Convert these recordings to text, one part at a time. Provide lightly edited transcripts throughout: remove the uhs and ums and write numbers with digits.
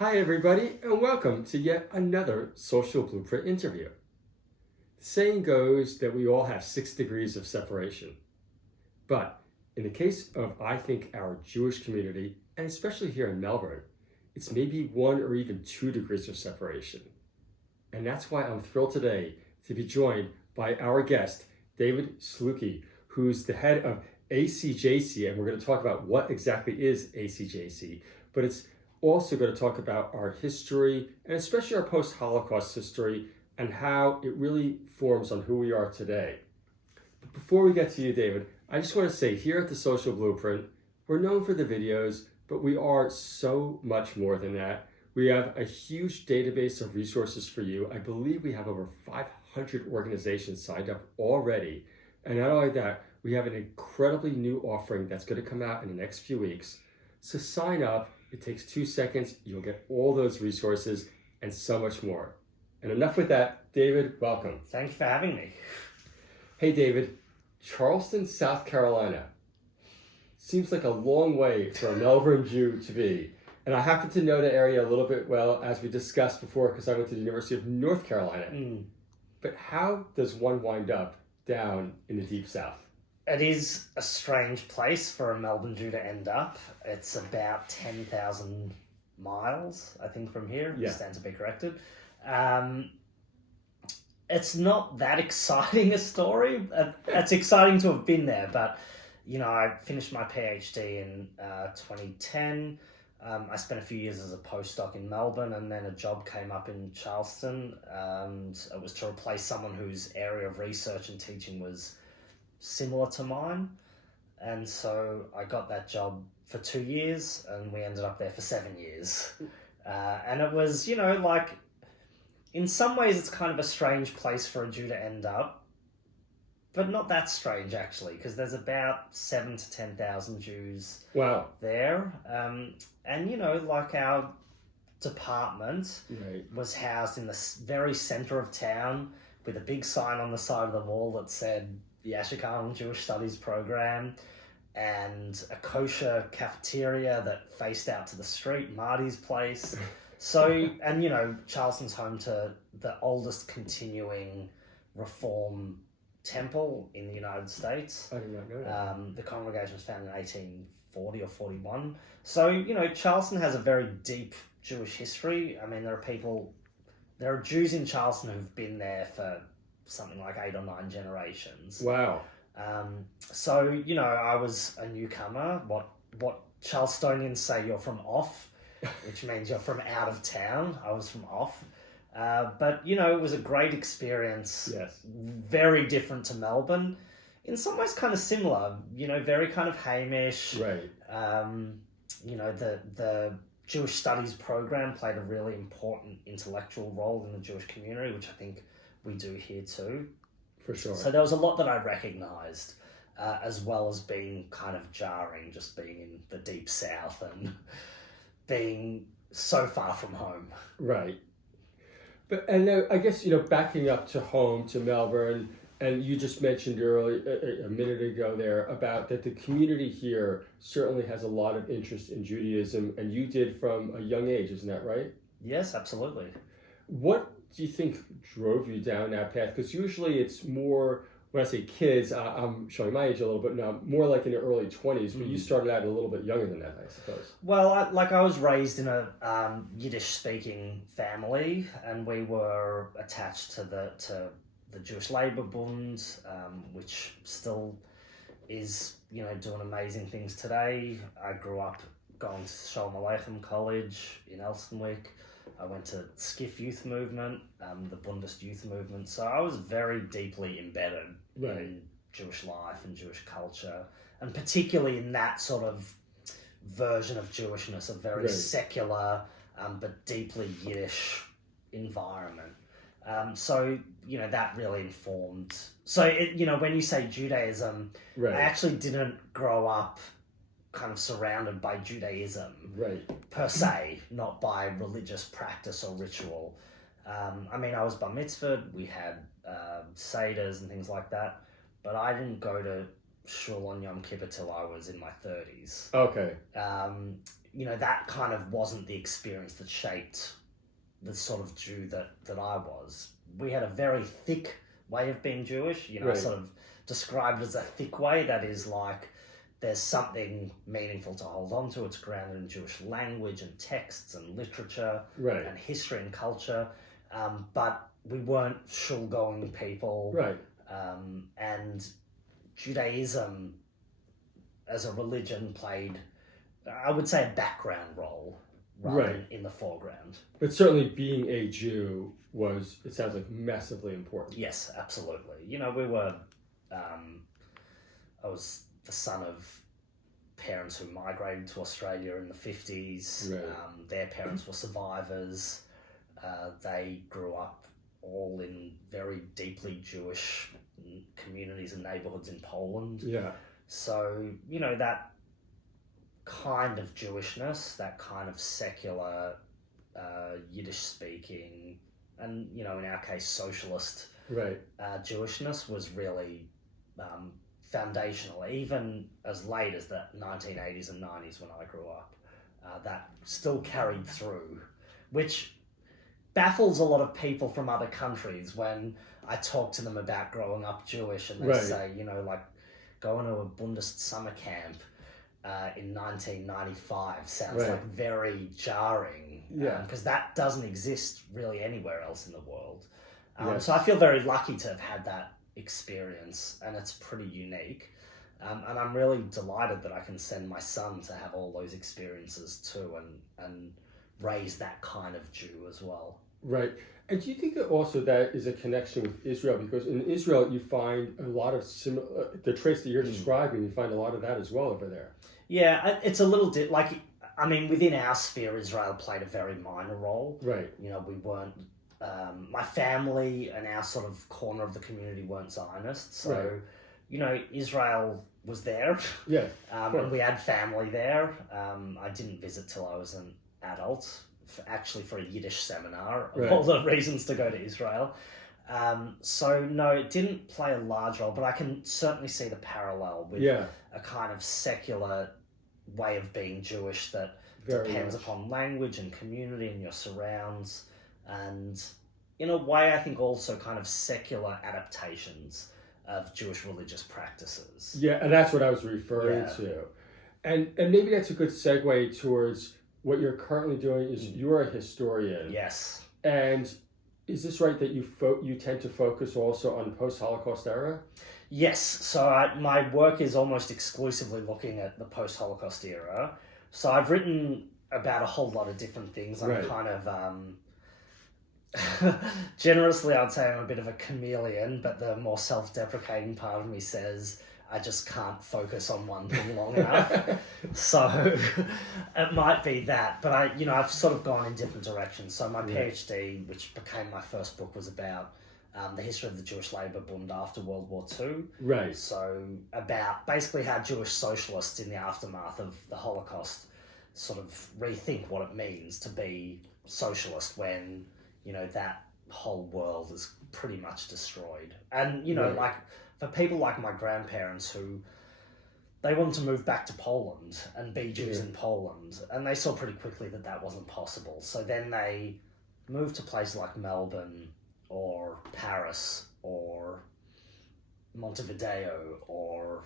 Hi, everybody, and welcome to yet another Social Blueprint interview. The saying goes that we all have 6 degrees of separation. But in the case of, I think, our Jewish community, and especially here in Melbourne, it's maybe 1 or even 2 degrees of separation. And that's why I'm thrilled today to be joined by our guest, David Slucki, who's the head of ACJC, and we're going to talk about what exactly is ACJC, but it's also going to talk about our history, and especially our post-Holocaust history, and how it really forms on who we are today. But before we get to you, David, I just want to say here at the Social Blueprint, we're known for the videos, but we are so much more than that. We have a huge database of resources for you. I believe we have over 500 organizations signed up already. And not only that, we have an incredibly new offering that's going to come out in the next few weeks. So sign up. It takes 2 seconds. You'll get all those resources and so much more. And enough with that. David, welcome. Thanks for having me. Hey, David, Charleston, South Carolina. Seems like a long way for a Melbourne Jew to be. And I happen to know the area a little bit well, as we discussed before, because I went to the University of North Carolina. But how does one wind up down in the Deep South? It is a strange place for a Melbourne Jew to end up. It's about 10,000 miles, I think, from here. Yeah. Stand to be corrected. It's not that exciting a story. It's exciting to have been there, but, you know, I finished my PhD in 2010. I spent a few years as a postdoc in Melbourne, and then a job came up in Charleston. It was to replace someone whose area of research and teaching was similar to mine, and so I got that job for 2 years, and we ended up there for 7 years. And it was, you know, like, in some ways it's kind of a strange place for a Jew to end up, but not that strange actually, because there's about 7,000 to 10,000 Jews there. And, you know, like, our department was housed in the very center of town with a big sign on the side of the wall that said the Assoc Jewish Studies program, and a kosher cafeteria that faced out to the street, Marty's place. So, and, you know, Charleston's home to the oldest continuing Reform temple in the United States. I did not know that. The congregation was founded in 1840 or 41. So, you know, Charleston has a very deep Jewish history. I mean, there are Jews in Charleston who've been there for something like 8 or 9 generations. Wow. So, you know, I was a newcomer. What Charlestonians say, you're from off, which means you're from out of town. I was from off. But, you know, it was a great experience. Yes. Very different to Melbourne. In some ways kind of similar, you know, very kind of Hamish. Right. You know, the Jewish Studies program played a really important intellectual role in the Jewish community, which I think we do here too. For sure. So there was a lot that I recognised, as well as being kind of jarring, just being in the Deep South and being so far from home. Right. But, and I guess, you know, backing up to home, to Melbourne, and you just mentioned earlier, a minute ago there, about that the community here certainly has a lot of interest in Judaism, and you did from a young age, isn't that right? Yes, absolutely. What do you think drove you down that path? Because usually it's more, when I say kids, I'm showing my age a little bit now, more like in the early 20s, but you started out a little bit younger than that, I suppose. Well, I was raised in a Yiddish-speaking family, and we were attached to the Jewish Labour Bund, which still is, you know, doing amazing things today. I grew up going to Shalom Aleichem College in Elstonwick. I went to Skiff Youth Movement, the Bundist Youth Movement. So I was very deeply embedded in Jewish life and Jewish culture, and particularly in that sort of version of Jewishness, a very secular but deeply Yiddish environment. So, you know, that really informed. So, you know, when you say Judaism, I actually didn't grow up kind of surrounded by Judaism per se, not by religious practice or ritual. I mean, I was bar mitzvahed, we had seders and things like that, but I didn't go to shul on Yom Kippur till I was in my 30s. Okay. that kind of wasn't the experience that shaped the sort of Jew that I was. We had a very thick way of being Jewish, Right. sort of described as a thick way. That is like, there's something meaningful to hold on to. It's grounded in Jewish language and texts and literature Right. and history and culture. But we weren't shul-going people. Right. And Judaism as a religion played, I would say, a background role rather Right. than in the foreground. But certainly being a Jew was, it sounds like, massively important. Yes, absolutely. We were, I was the son of parents who migrated to Australia in the 50s. Right. Their parents were survivors. They grew up all in very deeply Jewish communities and neighborhoods in Poland. Yeah. So, that kind of Jewishness, that kind of secular Yiddish speaking, and, in our case, socialist Right. Jewishness was really foundational, even as late as the 1980s and 90s when I grew up. That still carried through, which baffles a lot of people from other countries when I talk to them about growing up Jewish, and they Right. say, like going to a Bundist summer camp in 1995 sounds Right. like very jarring, Yeah. because that doesn't exist really anywhere else in the world. Yes. So I feel very lucky to have had that experience, and it's pretty unique. And I'm really delighted that I can send my son to have all those experiences too, and raise that kind of Jew as well. Right. And do you think that also that is a connection with Israel? Because in Israel, you find a lot of similar, the traits that you're describing, you find a lot of that as well over there. Yeah, it's a little within our sphere, Israel played a very minor role. Right. We weren't, my family and our sort of corner of the community weren't Zionists. So, Israel was there. Yeah. And we had family there. I didn't visit till I was an adult, for a Yiddish seminar, of all the reasons to go to Israel. So no, it didn't play a large role, but I can certainly see the parallel with a kind of secular way of being Jewish that depends upon language and community and your surrounds, and in a way I think also kind of secular adaptations of Jewish religious practices. Yeah, and that's what I was referring to. And maybe that's a good segue towards what you're currently doing. Is you're a historian. Yes. And is this right that you tend to focus also on post-Holocaust era? Yes. So my work is almost exclusively looking at the post-Holocaust era. So I've written about a whole lot of different things. I'm kind of generously, I'd say I'm a bit of a chameleon, but the more self-deprecating part of me says I just can't focus on one thing long enough. So it might be that, but I've sort of gone in different directions. So my PhD, which became my first book, was about the history of the Jewish Labour Bund after World War II. Right. So about basically how Jewish socialists in the aftermath of the Holocaust sort of rethink what it means to be socialist when, that whole world is pretty much destroyed. And, like for people like my grandparents who, they wanted to move back to Poland and be Jews in Poland, and they saw pretty quickly that that wasn't possible. So then they moved to places like Melbourne or Paris or Montevideo or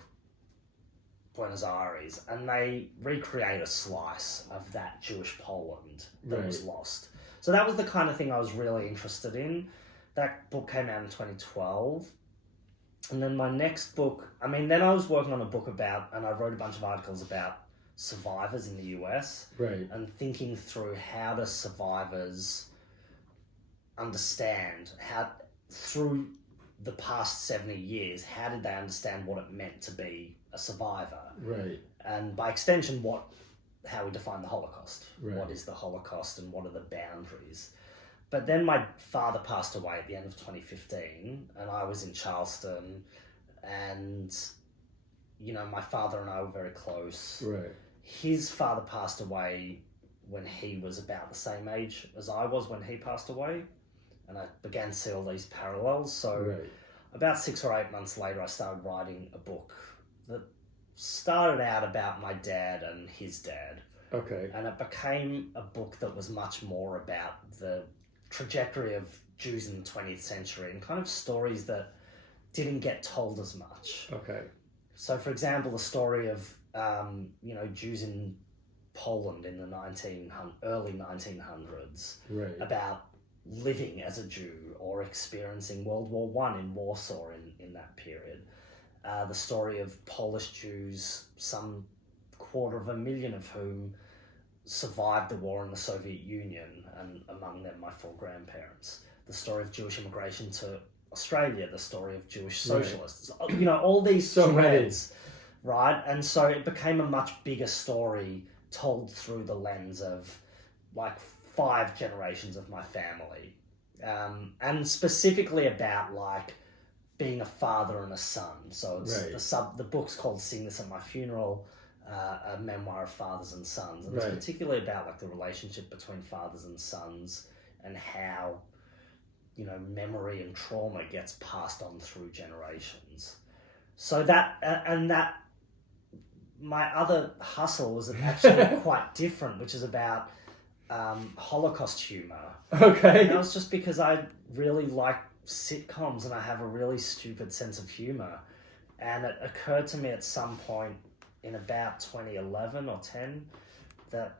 Buenos Aires, and they recreate a slice of that Jewish Poland that was lost. So that was the kind of thing I was really interested in. That book came out in 2012. And then my next book, then I was working on a book about, and I wrote a bunch of articles about survivors in the US. Right. And thinking through how do survivors understand, how through the past 70 years, how did they understand what it meant to be a survivor? Right. And by extension, how we define the Holocaust. Right. What is the Holocaust and what are the boundaries? But then my father passed away at the end of 2015, and I was in Charleston, and, my father and I were very close. Right. His father passed away when he was about the same age as I was when he passed away, and I began to see all these parallels. So about 6 or 8 months later, I started writing a book that started out about my dad and his dad. Okay. And it became a book that was much more about the trajectory of Jews in the 20th century and kind of stories that didn't get told as much. Okay. So, for example, the story of Jews in Poland in the early 1900s, Right. about living as a Jew or experiencing World War I in Warsaw in that period. The story of Polish Jews, some 250,000 of whom survived the war in the Soviet Union, and among them my four grandparents. The story of Jewish immigration to Australia, the story of Jewish socialists, all these threads, right? And so it became a much bigger story told through the lens of like 5 generations of my family, and specifically about like being a father and a son. So it's the book's called "Sing This at My Funeral," a memoir of fathers and sons, and it's particularly about like the relationship between fathers and sons and how memory and trauma gets passed on through generations. So that my other hustle was actually quite different, which is about Holocaust humor. Okay. And that was just because I really like sitcoms and I have a really stupid sense of humor. And it occurred to me at some point in about 2011 or 10 that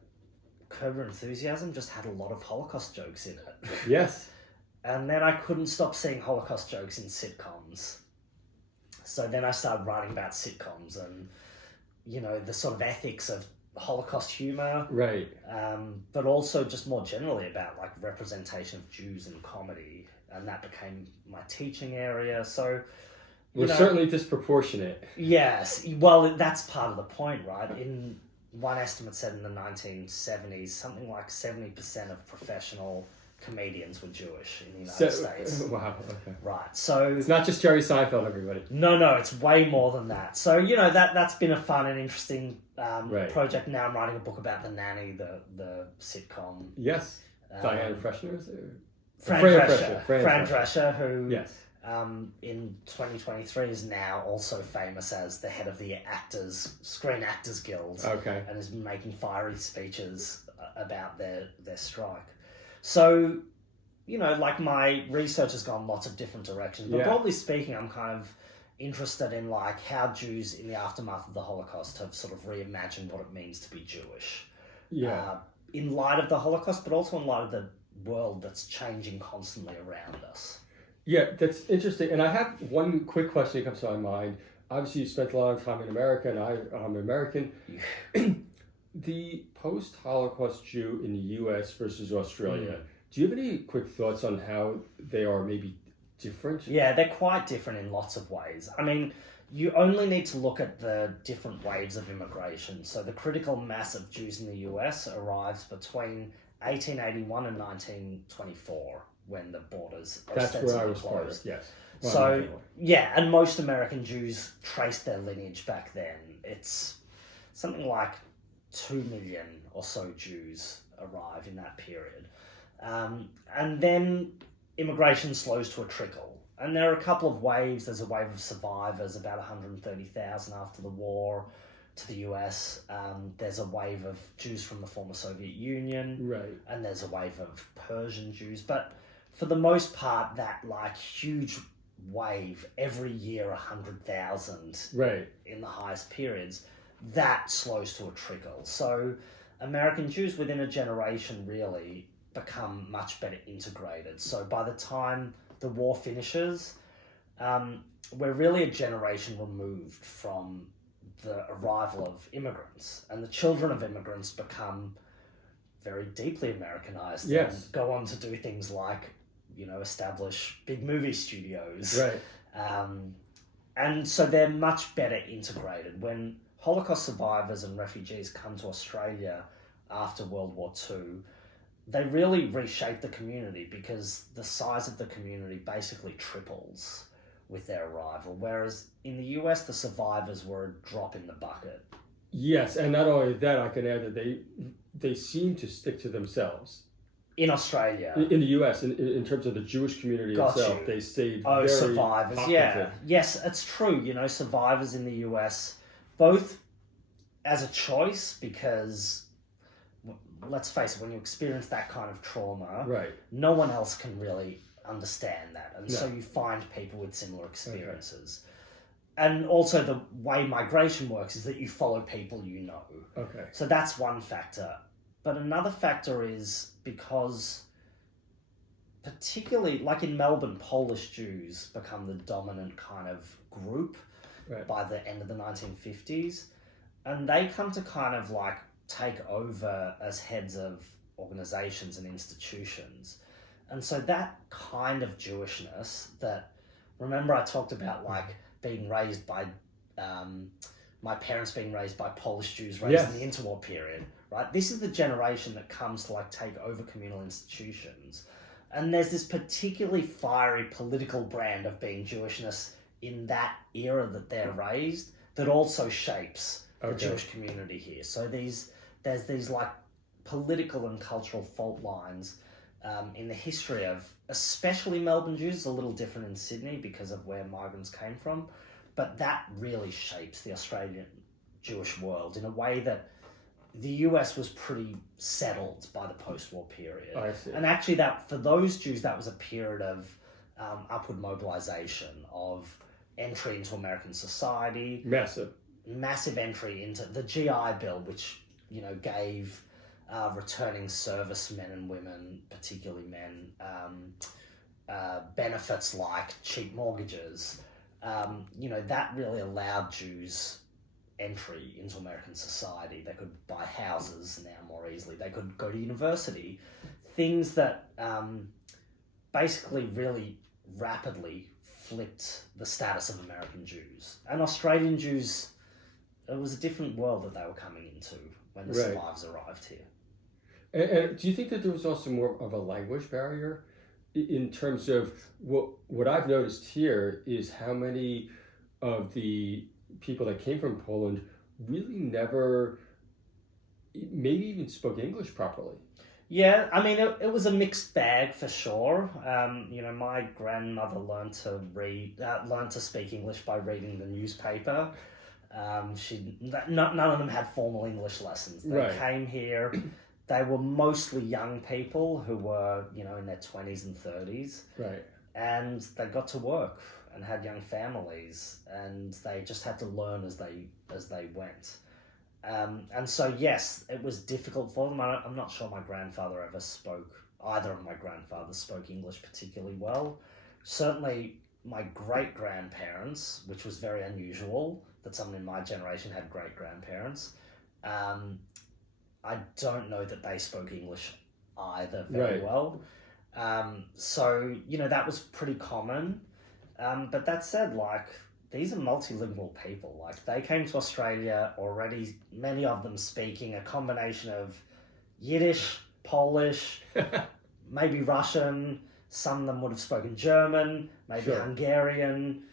Curb Your Enthusiasm just had a lot of Holocaust jokes in it. Yes. And then I couldn't stop seeing Holocaust jokes in sitcoms. So then I started writing about sitcoms and, the sort of ethics of Holocaust humor. Right. But also just more generally about like representation of Jews in comedy. And that became my teaching area. So We're certainly disproportionate. Yes. Well, that's part of the point, right? In one estimate said in the 1970s, something like 70% of professional comedians were Jewish in the United States. Wow, okay. Right, so... It's not just Jerry Seinfeld, everybody. No, it's way more than that. So, that's been a fun and interesting project. Now I'm writing a book about The Nanny, the sitcom. Yes. Diana Freshner? Fran Drescher, who in 2023 is now also famous as the head of the Screen Actors Guild. Okay. And is making fiery speeches about their strike. So, like my research has gone lots of different directions, but broadly speaking, I'm kind of interested in like how Jews in the aftermath of the Holocaust have sort of reimagined what it means to be Jewish. Yeah. In light of the Holocaust, but also in light of the world that's changing constantly around us. Yeah, that's interesting. And I have one quick question that comes to my mind. Obviously, you spent a lot of time in America, and I'm American. The post-Holocaust Jew in the U.S. versus Australia, do you have any quick thoughts on how they are maybe different? Yeah, they're quite different in lots of ways. I mean, you only need to look at the different waves of immigration. So the critical mass of Jews in the U.S. arrives between 1881 and 1924, when the borders ostensibly closed. Yes. Well, and most American Jews trace their lineage back then. It's something like 2 million or so Jews arrive in that period. And then immigration slows to a trickle. And there are a couple of waves. There's a wave of survivors, about 130,000 after the war, to the US. There's a wave of Jews from the former Soviet Union. Right. And there's a wave of Persian Jews. But for the most part, that like huge wave, every year 100,000 in the highest periods, that slows to a trickle. So American Jews within a generation really become much better integrated. So by the time the war finishes, we're really a generation removed from the arrival of immigrants, and the children of immigrants become very deeply Americanized and go on to do things like, establish big movie studios. And so they're much better integrated. When Holocaust survivors and refugees come to Australia after World War II, they really reshape the community because the size of the community basically triples with their arrival. Whereas in the US, the survivors were a drop in the bucket. Yes, and not only that, I can add that they seem to stick to themselves. In Australia. In the US, in terms of the Jewish community itself, they stayed very survivors, positive. Yes, it's true. Survivors in the US, both as a choice because let's face it, when you experience that kind of trauma, Right. no one else can really understand that. And No. so you find people with similar experiences. And also the way migration works is that you follow people you know. Okay. So that's one factor. But another factor is because, particularly like in Melbourne, Polish Jews become the dominant kind of group by the end of the 1950s. And they come to kind of like take over as heads of organizations and institutions. And so that kind of Jewishness that, remember I talked about like being raised by, my parents being raised by Polish Jews raised in the interwar period, right? This is the generation that comes to like take over communal institutions. And there's this particularly fiery political brand of being Jewishness in that era that they're raised that also shapes the Jewish community here. So there's these like political and cultural fault lines in the history of especially Melbourne Jews. It's a little different in Sydney because of where migrants came from, but that really shapes the Australian Jewish world in a way that the US was pretty settled by the post-war period. I see. And actually that for those Jews, that was a period of upward mobilization, of entry into American society. Massive entry into the GI Bill, which, you know, gave returning servicemen and women, particularly men, benefits like cheap mortgages. You know, that really allowed Jews entry into American society. They could buy houses now more easily. They could go to university. Things that basically really rapidly flipped the status of American Jews. And Australian Jews, it was a different world that they were coming into when the survivors arrived here. And do you think that there was also more of a language barrier in terms of what I've noticed here is how many of the people that came from Poland really never maybe even spoke English properly? Yeah, I mean, it was a mixed bag for sure. You know, my grandmother learned to speak English by reading the newspaper. None of them had formal English lessons. They came here. They were mostly young people who were, you know, in their 20s and 30s. Right. And they got to work and had young families, and they just had to learn as they went. And so, yes, it was difficult for them. I'm not sure either of my grandfathers spoke English particularly well. Certainly, my great-grandparents, which was very unusual, that someone in my generation had great-grandparents. I don't know that they spoke English either very well. So, you know, that was pretty common. But that said, like, these are multilingual people. Like, they came to Australia already, many of them speaking a combination of Yiddish, Polish, maybe Russian. Some of them would have spoken German, maybe Hungarian,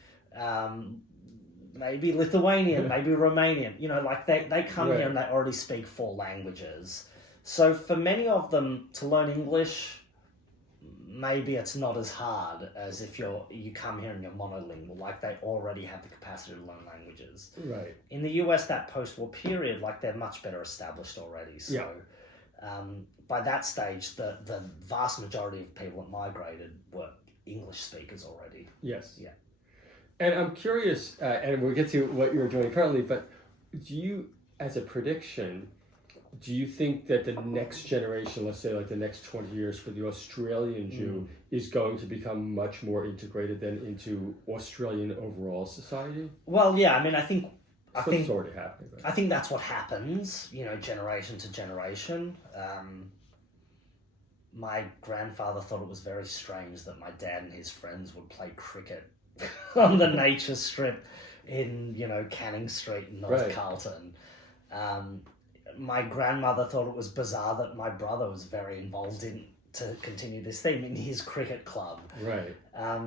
maybe Lithuanian, maybe Romanian. You know, like they come here and they already speak 4 languages. So for many of them to learn English, maybe it's not as hard as if you come here and you're monolingual. Like, they already have the capacity to learn languages. Right. In the US, that post-war period, like, they're much better established already. So by that stage, the vast majority of people that migrated were English speakers already. Yes. Yeah. And I'm curious, and we'll get to what you're doing currently, but do you, as a prediction, do you think that the next generation, let's say like the next 20 years for the Australian Jew, is going to become much more integrated then into Australian overall society? Well, yeah, I mean, I think it's already happening. Right? I think that's what happens, you know, generation to generation. My grandfather thought it was very strange that my dad and his friends would play cricket on the nature strip in, you know, Canning Street in North Carlton. My grandmother thought it was bizarre that my brother was very involved in, to continue this theme, in his cricket club. Right.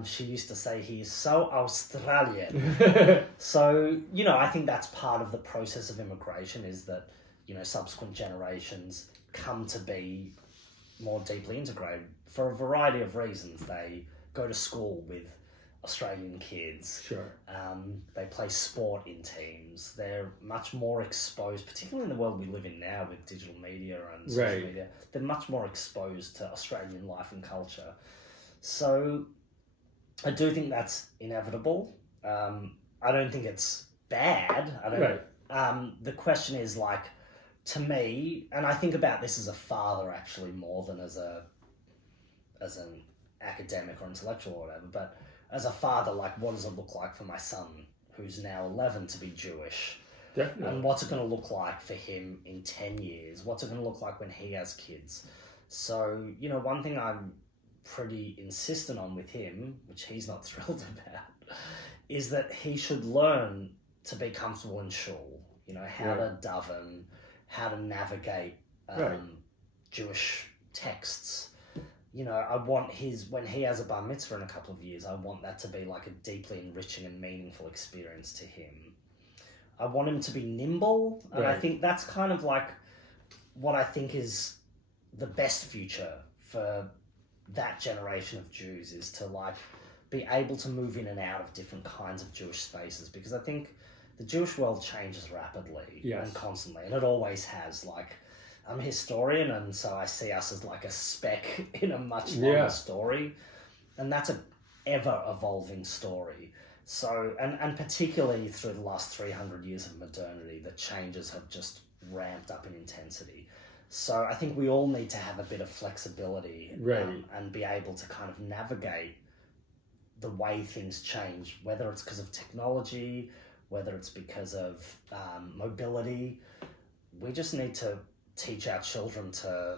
She used to say he's so Australian. So, you know, I think that's part of the process of immigration, is that, you know, subsequent generations come to be more deeply integrated for a variety of reasons. They go to school with Australian kids. Sure. They play sport in teams. They're much more exposed, particularly in the world we live in now with digital media and social media. They're much more exposed to Australian life and culture. So I do think that's inevitable. I don't think it's bad. I don't. The question is, like, to me, and I think about this as a father actually more than as an academic or intellectual or whatever, but as a father, like, what does it look like for my son, who's now 11, to be Jewish? Definitely. And what's it going to look like for him in 10 years? What's it going to look like when he has kids? So, one thing I'm pretty insistent on with him, which he's not thrilled about, is that he should learn to be comfortable in shul. How to daven, how to navigate Jewish texts. I want when he has a bar mitzvah in a couple of years, I want that to be like a deeply enriching and meaningful experience to him. I want him to be nimble, and I think that's kind of like what I think is the best future for that generation of Jews, is to like be able to move in and out of different kinds of Jewish spaces, because I think the Jewish world changes rapidly and constantly, and it always has. Like, I'm a historian, and so I see us as like a speck in a much longer story, and that's an ever-evolving story. So, and particularly through the last 300 years of modernity, the changes have just ramped up in intensity. So I think we all need to have a bit of flexibility and be able to kind of navigate the way things change, whether it's because of technology, whether it's because of mobility. We just need to teach our children to,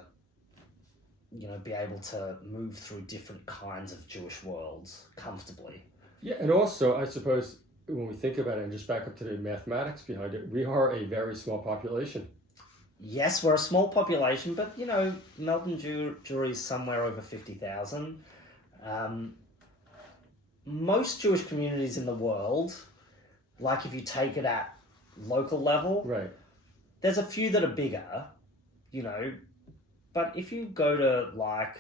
be able to move through different kinds of Jewish worlds comfortably. Yeah, and also, I suppose, when we think about it, and just back up to the mathematics behind it, we are a very small population. Yes, we're a small population, but, Melbourne Jewry is somewhere over 50,000. Most Jewish communities in the world, like if you take it at local level, there's a few that are bigger, but if you go to like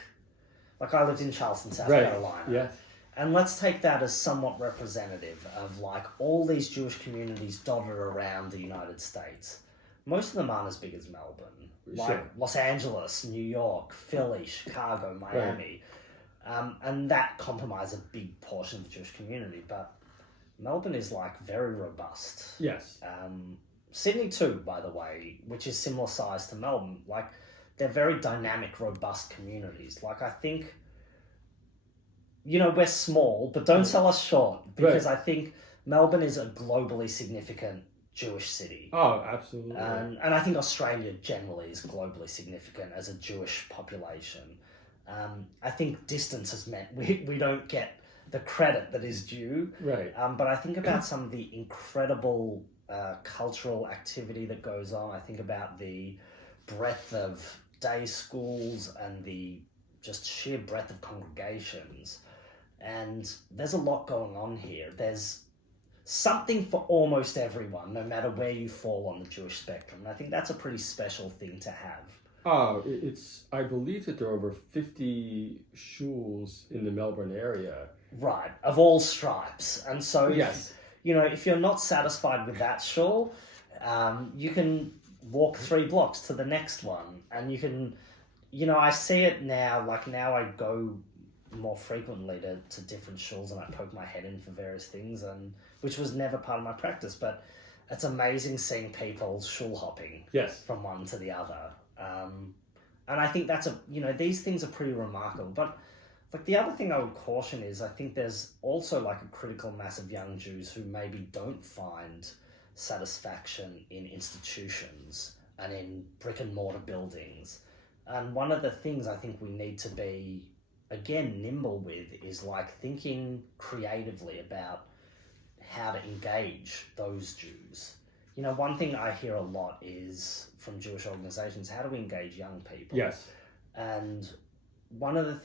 I lived in Charleston, South Carolina, and let's take that as somewhat representative of like all these Jewish communities dotted around the United States. Most of them aren't as big as Melbourne, like Los Angeles, New York, Philly, Chicago, Miami, and that compromises a big portion of the Jewish community. But Melbourne is like very robust. Yes. Sydney too, by the way, which is similar size to Melbourne. Like, they're very dynamic, robust communities. Like, I think, we're small, but don't sell us short, because I think Melbourne is a globally significant Jewish city. Oh, absolutely. And I think Australia generally is globally significant as a Jewish population. I think distance has meant we don't get the credit that is due. But I think about some of the incredible cultural activity that goes on. I think about the breadth of day schools and the just sheer breadth of congregations. And there's a lot going on here. There's something for almost everyone, no matter where you fall on the Jewish spectrum. And I think that's a pretty special thing to have. Oh, I believe that there are over 50 shuls in the Melbourne area. Right, of all stripes. And so, if you're not satisfied with that shul, you can walk 3 blocks to the next one. And you can, I see it now, like now I go more frequently to different shuls and I poke my head in for various things, and which was never part of my practice, but it's amazing seeing people shul hopping from one to the other. And I think that's these things are pretty remarkable. But like the other thing I would caution is I think there's also like a critical mass of young Jews who maybe don't find satisfaction in institutions and in brick and mortar buildings. And one of the things I think we need to be, again, nimble with is like thinking creatively about how to engage those Jews. One thing I hear a lot is from Jewish organizations, how do we engage young people? Yes. And one of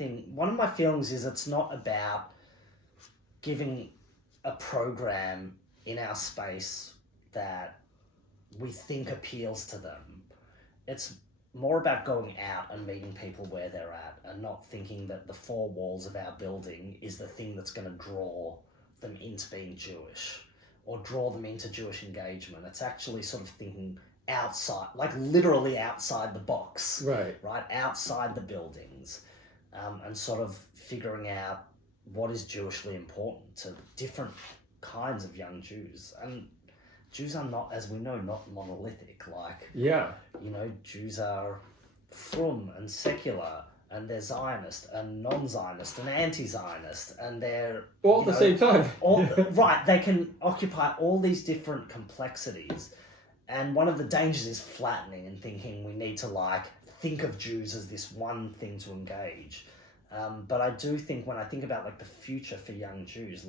my feelings is it's not about giving a program in our space that we think appeals to them. It's more about going out and meeting people where they're at and not thinking that the 4 walls of our building is the thing that's going to draw them into being Jewish or draw them into Jewish engagement. It's actually sort of thinking outside, like literally outside the box, Right. Outside the buildings, and sort of figuring out what is Jewishly important to different kinds of young Jews. And Jews are not, as we know, not monolithic. Like, Yeah. Jews are frum and secular, and they're Zionist and non-Zionist and anti-Zionist, and they're All at the same time. Right, they can occupy all these different complexities. And one of the dangers is flattening and thinking we need to think of Jews as this one thing to engage. But I do think when I think about the future for young Jews,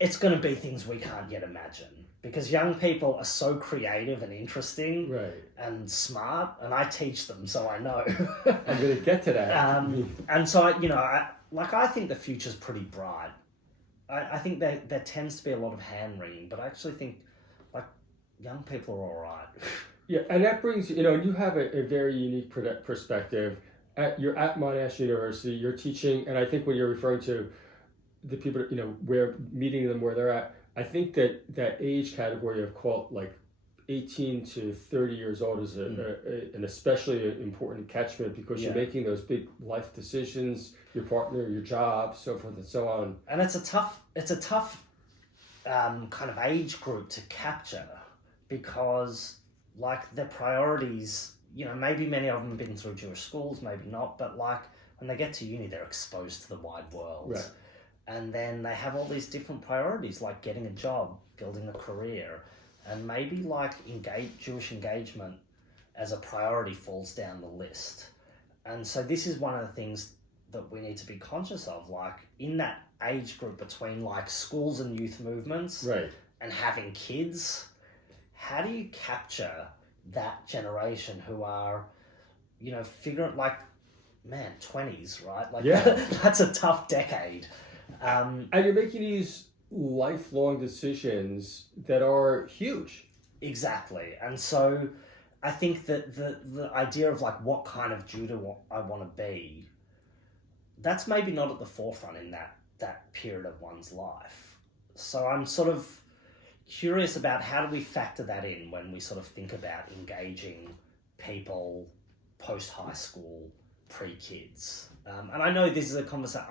it's going to be things we can't yet imagine, because young people are so creative and interesting, Right. and smart, and I teach them, so I know. I'm going to get to that. And so I think the future's pretty bright. I think there tends to be a lot of hand wringing, but I actually think young people are all right. Yeah, and that brings, you have a very unique perspective. You're at Monash University, you're teaching, and I think when you're referring to the people, where meeting them where they're at, I think that age category of 18 to 30 years old is an especially important catchment, because you're making those big life decisions, your partner, your job, so forth and so on. And it's a tough kind of age group to capture, because their priorities, maybe many of them have been through Jewish schools, maybe not, but when they get to uni, they're exposed to the wide world. Right. And then they have all these different priorities, like getting a job, building a career, and maybe Jewish engagement as a priority falls down the list. And so this is one of the things that we need to be conscious of, in that age group between schools and youth movements, right, and having kids. How do you capture that generation who are, figuring 20s, right? That's a tough decade. And you're making these lifelong decisions that are huge. Exactly. And so I think that the idea of what kind of Jew do I want to be, that's maybe not at the forefront in that period of one's life. So I'm sort of curious about how do we factor that in when we sort of think about engaging people post-high school, pre-kids. And I know this is a conversation,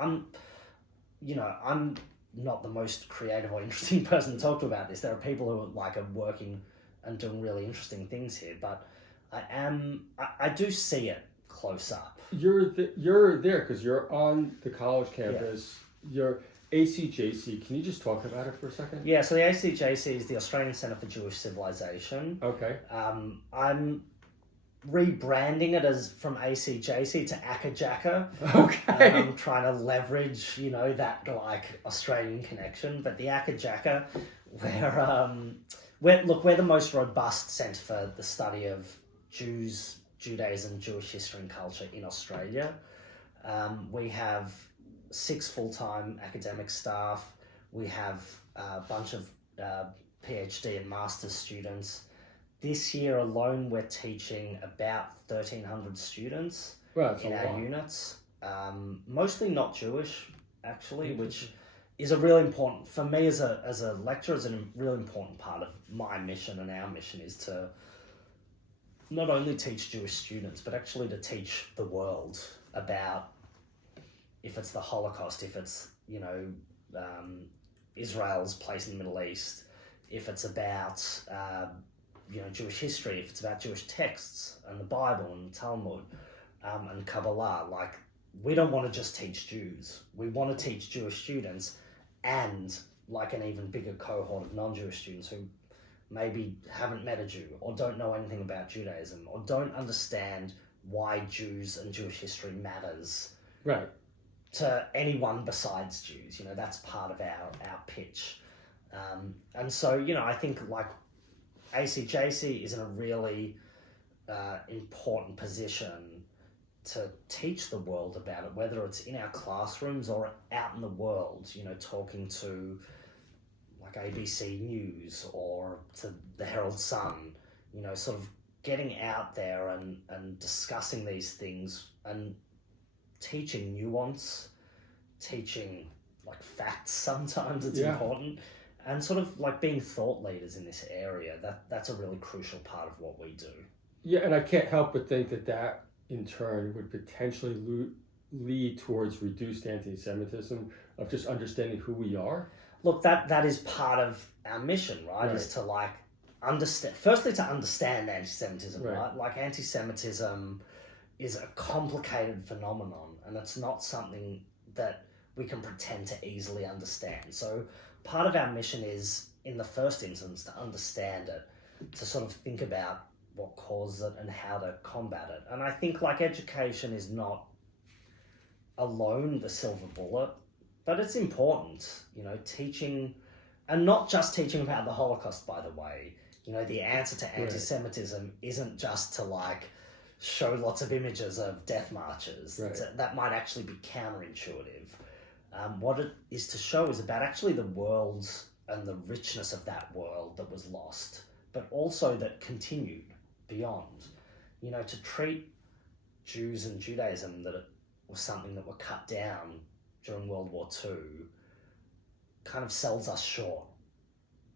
I'm not the most creative or interesting person to talk to about this. There are people who are working and doing really interesting things here, but I do see it close up. You're there because you're on the college campus. Yeah. You're ACJC. Can you just talk about it for a second? Yeah, so the ACJC is the Australian Centre for Jewish Civilization. Okay. I'm rebranding it as from ACJC to ACJC. Okay. I'm trying to leverage, that Australian connection. But the ACJC, we're the most robust centre for the study of Jews, Judaism, Jewish history and culture in Australia. We have 6 full-time academic staff. We have a bunch of PhD and master's students. This year alone, we're teaching about 1,300 students in our units. Mostly not Jewish, actually, which is a really important, for me as a lecturer, is a really important part of my mission, and our mission is to not only teach Jewish students, but actually to teach the world about, if it's the Holocaust, if it's, Israel's place in the Middle East, if it's about, Jewish history, if it's about Jewish texts and the Bible and the Talmud and Kabbalah. We don't want to just teach Jews. We want to teach Jewish students and an even bigger cohort of non-Jewish students who maybe haven't met a Jew or don't know anything about Judaism or don't understand why Jews and Jewish history matters. Right. To anyone besides Jews. That's part of our pitch. And so, I think ACJC is in a really important position to teach the world about it, whether it's in our classrooms or out in the world, talking to ABC News or to the Herald Sun, sort of getting out there and discussing these things and teaching nuance, teaching like facts sometimes. It's Yeah. important. And sort of like being thought leaders in this area, that's a really crucial part of what we do. Yeah, and I can't help but think that in turn would potentially lead towards reduced anti-Semitism, of just understanding who we are. Look, that is part of our mission, right? Right. Is to like firstly to understand anti-Semitism, Right. right? Like anti-Semitism is a complicated phenomenon, and it's not something that we can pretend to easily understand. So part of our mission is, in the first instance, to understand it, to sort of think about what causes it and how to combat it. And I think like education is not alone the silver bullet, but it's important, teaching, and not just teaching about the Holocaust, by the way. The answer to anti-Semitism isn't just to like show lots of images of death marches. Right. That might actually be counterintuitive. What it is to show is about actually the worlds and the richness of that world that was lost, but also that continued beyond. To treat Jews and Judaism that it was something that were cut down during World War II kind of sells us short,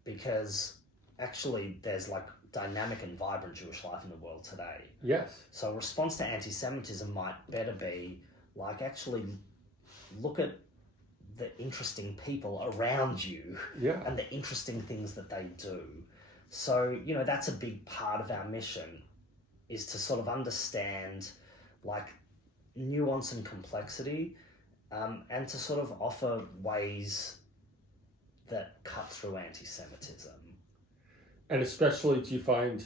because actually there's like dynamic and vibrant Jewish life in the world today. Yes. So a response to anti-Semitism might better be like actually look at the interesting people around you and the interesting things that they do. So, that's a big part of our mission, is to sort of understand like nuance and complexity, and to sort of offer ways that cut through anti-Semitism. And especially, do you find,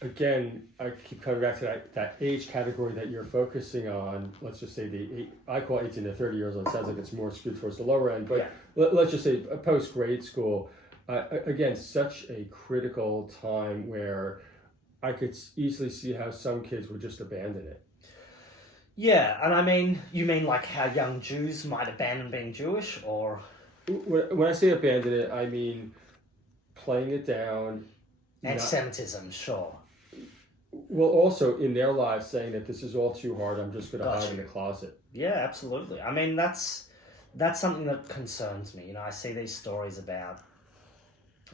again, I keep coming back to that age category that you're focusing on, let's just say I call 18 to 30 years old, it sounds like it's more skewed towards the lower end, but let's just say post-grade school, again, such a critical time where I could easily see how some kids would just abandon it. Yeah, and you mean like how young Jews might abandon being Jewish, or? When I say abandon it, I mean playing it down. Anti-Semitism, sure. Well, also in their lives saying that this is all too hard, I'm just going to hide in the closet. Yeah, absolutely. That's something that concerns me. I see these stories about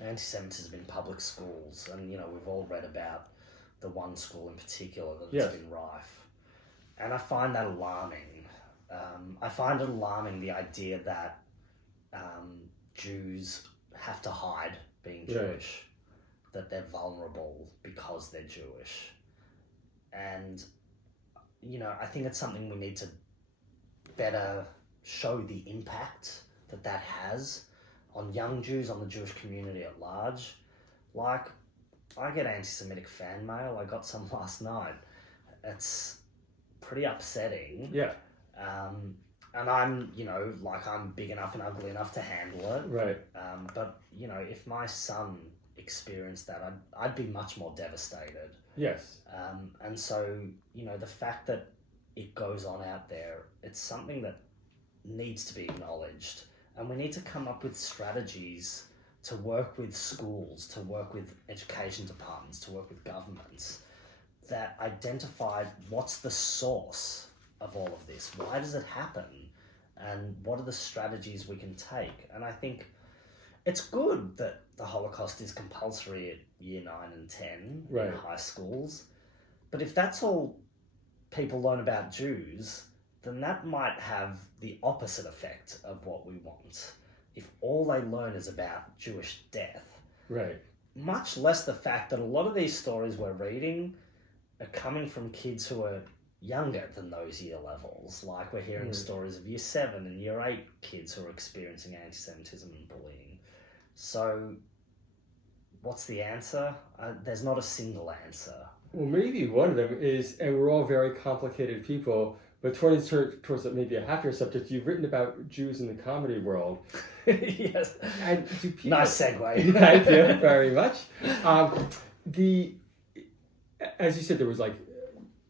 anti-Semitism in public schools, and we've all read about the one school in particular that's been rife. And I find that alarming. I find it alarming, the idea that Jews have to hide being Jewish, that they're vulnerable because they're Jewish. And, I think it's something we need to better show the impact that has on young Jews, on the Jewish community at large. Like, I get anti-Semitic fan mail. I got some last night. It's pretty upsetting. Yeah. And I'm, I'm big enough and ugly enough to handle it. Right. But, if my son experienced that, I'd be much more devastated. Yes. And so, the fact that it goes on out there, it's something that needs to be acknowledged. And we need to come up with strategies to work with schools, to work with education departments, to work with governments that identify what's the source of all of this. Why does it happen? And what are the strategies we can take? And I think it's good that the Holocaust is compulsory at year 9 and 10 in high schools. But if that's all people learn about Jews, then that might have the opposite effect of what we want. If all they learn is about Jewish death. Right. Much less the fact that a lot of these stories we're reading are coming from kids who are younger than those year levels. Like, we're hearing stories of year 7 and year 8 kids who are experiencing anti-Semitism and bullying. So what's the answer? There's not a single answer. Well, maybe one of them is, and we're all very complicated people, but towards maybe a happier subject, you've written about Jews in the comedy world. Yes. And do people, nice segue. Thank you very much. As you said, there was like,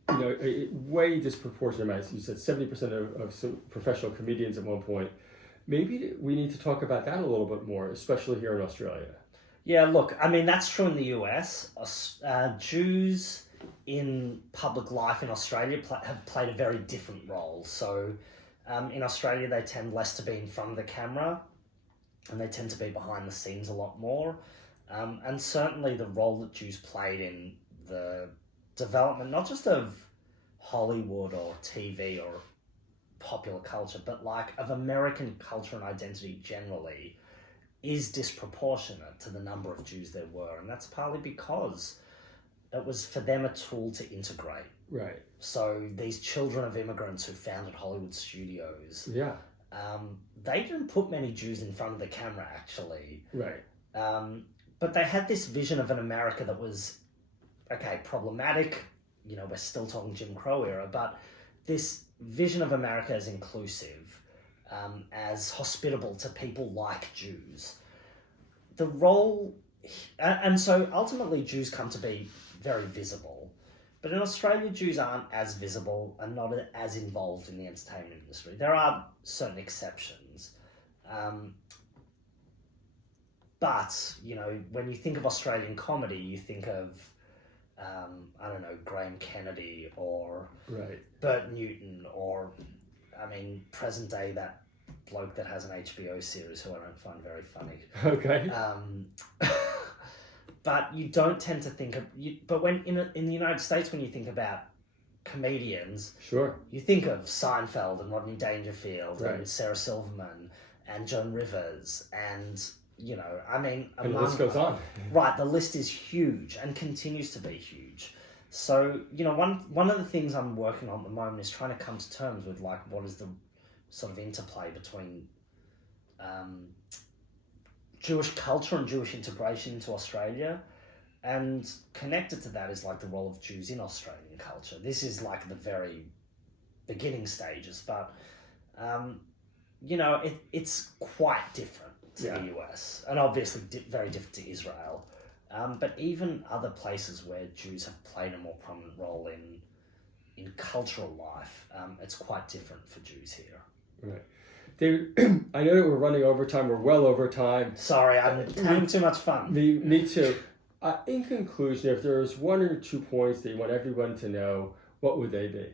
a way disproportionate amount. You said 70% of some professional comedians at one point. Maybe we need to talk about that a little bit more, especially here in Australia. Yeah, look, that's true in the US. Jews in public life in Australia have played a very different role. So In Australia, they tend less to be in front of the camera, and they tend to be behind the scenes a lot more. And certainly the role that Jews played in the development, not just of Hollywood or TV or popular culture, but like of American culture and identity generally, is disproportionate to the number of Jews there were. And that's partly because it was for them a tool to integrate. Right. So these children of immigrants who founded Hollywood studios, Yeah. they didn't put many Jews in front of the camera, actually. Right. But they had this vision of an America that was, okay, problematic. You know, we're still talking Jim Crow era, but this vision of America as inclusive, as hospitable to people like Jews. The role, and so ultimately Jews come to be very visible. But in Australia, Jews aren't as visible and not as involved in the entertainment industry. There are certain exceptions. But, you know, when you think of Australian comedy, you think of, I don't know, Graham Kennedy or Right. Bert Newton or, I mean, present day, that bloke that has an HBO series who I don't find very funny. Okay. But you don't tend to think of, but when in the United States, when you think about comedians, Sure. you think of Seinfeld and Rodney Dangerfield Right. and Sarah Silverman and Joan Rivers and, you know, I mean... And the list goes on. Right, the list is huge and continues to be huge. So, you know, one of the things I'm working on at the moment is trying to come to terms with, like, what is the sort of interplay between Jewish culture and Jewish integration into Australia, and connected to that is like the role of Jews in Australian culture. This is like the very beginning stages, but you know, it's quite different to the US, and obviously very different to Israel. But even other places where Jews have played a more prominent role in cultural life, it's quite different for Jews here. Right. David, I know that we're running over time. We're well over time. Sorry, I'm having too much fun. Me too. In conclusion, if there's 1 or 2 points that you want everyone to know, what would they be?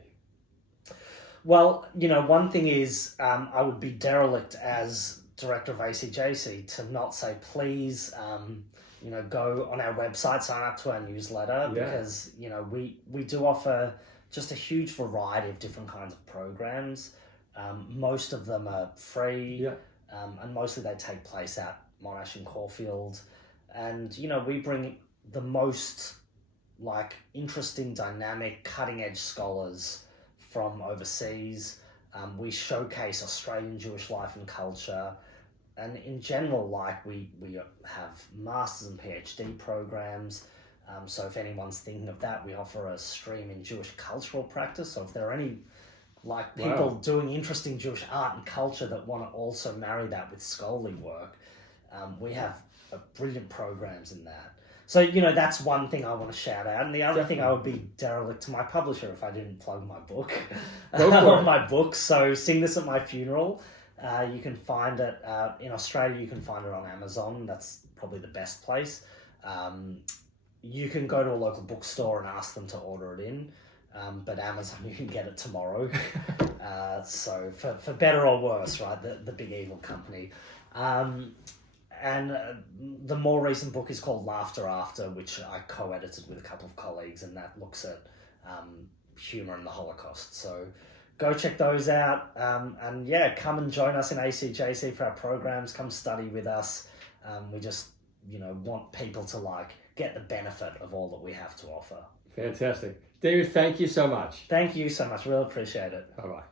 Well, you know, one thing is I would be derelict as director of ACJC to not say, please, you know, go on our website, sign up to our newsletter, because, you know, we do offer just a huge variety of different kinds of programs. Most of them are free, and mostly they take place at Monash in Caulfield. And, you know, we bring the most, like, interesting, dynamic, cutting-edge scholars from overseas. We showcase Australian Jewish life and culture. And in general, like, we have master's and PhD programs. So if anyone's thinking of that, we offer a stream in Jewish cultural practice. So if there are any like people doing interesting Jewish art and culture that want to also marry that with scholarly work, we have brilliant programs in that. So, you know, that's one thing I want to shout out. And the other thing, I would be derelict to my publisher if I didn't plug my book. Go for it. My book. So Sing This at My Funeral. You can find it in Australia. You can find it on Amazon. That's probably the best place. You can go to a local bookstore and ask them to order it in. But Amazon, you can get it tomorrow. So for better or worse, right? The big evil company. And the more recent book is called Laughter After, which I co-edited with a couple of colleagues, and that looks at humour in the Holocaust. So go check those out. And yeah, come and join us in ACJC for our programs. Come study with us. We just, you know, want people to like get the benefit of all that we have to offer. Fantastic. David, thank you so much. Thank you so much. Really appreciate it. Bye-bye.